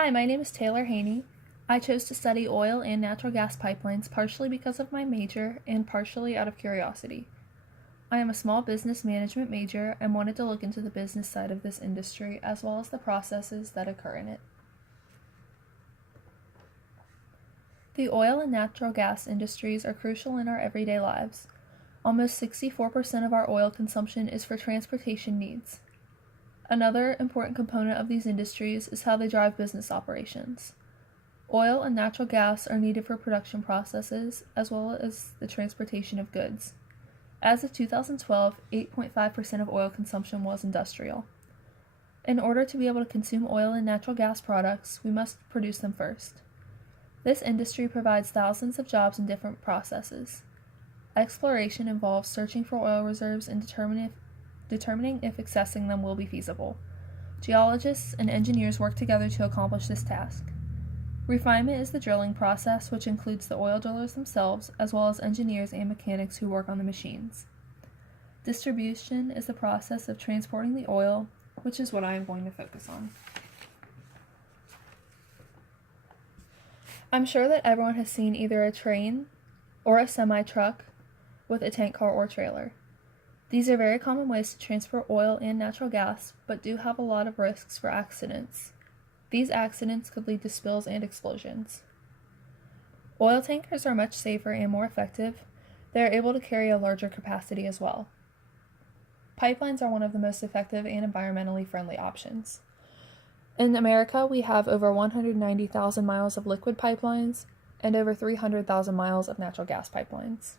Hi, my name is Taylor Haney. I chose to study oil and natural gas pipelines partially because of my major and partially out of curiosity. I am a small business management major and wanted to look into the business side of this industry as well as the processes that occur in it. The oil and natural gas industries are crucial in our everyday lives. Almost 64% of our oil consumption is for transportation needs. Another important component of these industries is how they drive business operations. Oil and natural gas are needed for production processes as well as the transportation of goods. As of 2012, 8.5% of oil consumption was industrial. In order to be able to consume oil and natural gas products, we must produce them first. This industry provides thousands of jobs in different processes. Exploration involves searching for oil reserves and determining if accessing them will be feasible. Geologists and engineers work together to accomplish this task. Refinement is the drilling process, which includes the oil drillers themselves, as well as engineers and mechanics who work on the machines. Distribution is the process of transporting the oil, which is what I am going to focus on. I'm sure that everyone has seen either a train or a semi-truck with a tank car or trailer. These are very common ways to transport oil and natural gas, but do have a lot of risks for accidents. These accidents could lead to spills and explosions. Oil tankers are much safer and more effective. They are able to carry a larger capacity as well. Pipelines are one of the most effective and environmentally friendly options. In America, we have over 190,000 miles of liquid pipelines and over 300,000 miles of natural gas pipelines.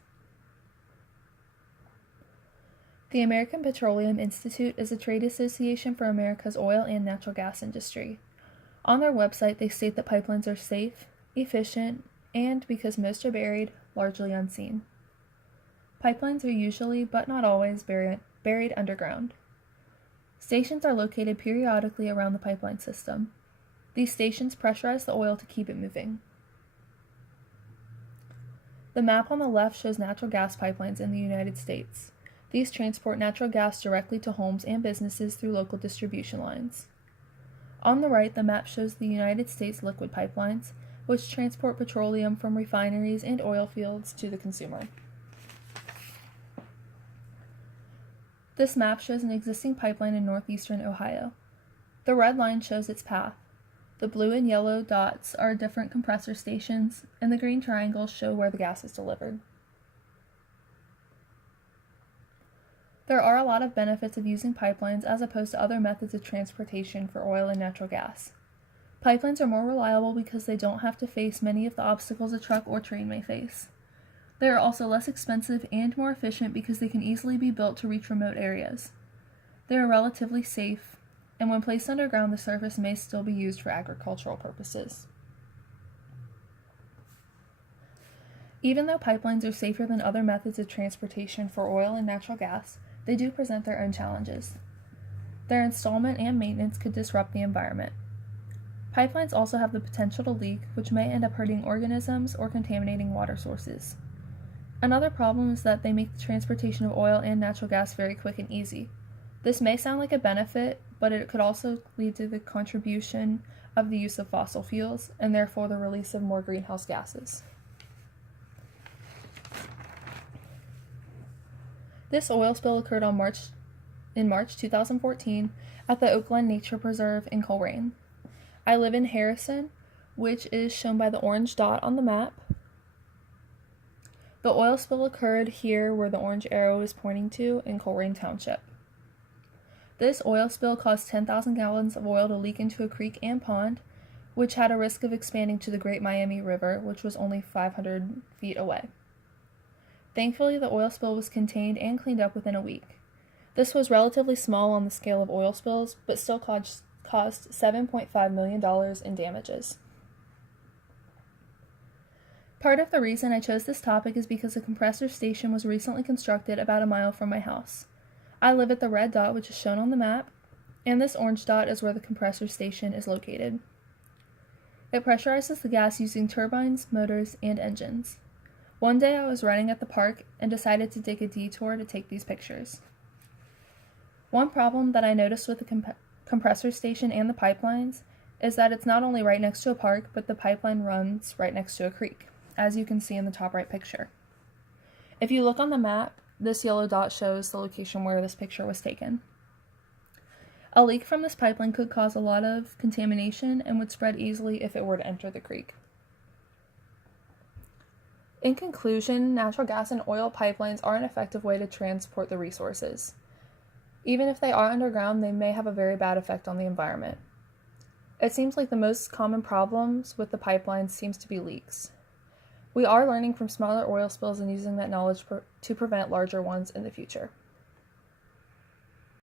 The American Petroleum Institute is a trade association for America's oil and natural gas industry. On their website, they state that pipelines are safe, efficient, and, because most are buried, largely unseen. Pipelines are usually, but not always, buried underground. Stations are located periodically around the pipeline system. These stations pressurize the oil to keep it moving. The map on the left shows natural gas pipelines in the United States. These transport natural gas directly to homes and businesses through local distribution lines. On the right, the map shows the United States liquid pipelines, which transport petroleum from refineries and oil fields to the consumer. This map shows an existing pipeline in northeastern Ohio. The red line shows its path. The blue and yellow dots are different compressor stations, and the green triangles show where the gas is delivered. There are a lot of benefits of using pipelines as opposed to other methods of transportation for oil and natural gas. Pipelines are more reliable because they don't have to face many of the obstacles a truck or train may face. They are also less expensive and more efficient because they can easily be built to reach remote areas. They are relatively safe, and when placed underground, the surface may still be used for agricultural purposes. Even though pipelines are safer than other methods of transportation for oil and natural gas, they do present their own challenges. Their installment and maintenance could disrupt the environment. Pipelines also have the potential to leak, which may end up hurting organisms or contaminating water sources. Another problem is that they make the transportation of oil and natural gas very quick and easy. This may sound like a benefit, but it could also lead to the contribution of the use of fossil fuels, and therefore the release of more greenhouse gases. This oil spill occurred in March 2014 at the Oakland Nature Preserve in Coleraine. I live in Harrison, which is shown by the orange dot on the map. The oil spill occurred here where the orange arrow is pointing to in Coleraine Township. This oil spill caused 10,000 gallons of oil to leak into a creek and pond, which had a risk of expanding to the Great Miami River, which was only 500 feet away. Thankfully, the oil spill was contained and cleaned up within a week. This was relatively small on the scale of oil spills, but still caused $7.5 million in damages. Part of the reason I chose this topic is because a compressor station was recently constructed about a mile from my house. I live at the red dot, which is shown on the map, and this orange dot is where the compressor station is located. It pressurizes the gas using turbines, motors, and engines. One day I was running at the park and decided to take a detour to take these pictures. One problem that I noticed with the compressor station and the pipelines is that it's not only right next to a park, but the pipeline runs right next to a creek, as you can see in the top right picture. If you look on the map, this yellow dot shows the location where this picture was taken. A leak from this pipeline could cause a lot of contamination and would spread easily if it were to enter the creek. In conclusion, natural gas and oil pipelines are an effective way to transport the resources. Even if they are underground, they may have a very bad effect on the environment. It seems like the most common problems with the pipelines seems to be leaks. We are learning from smaller oil spills and using that knowledge to prevent larger ones in the future.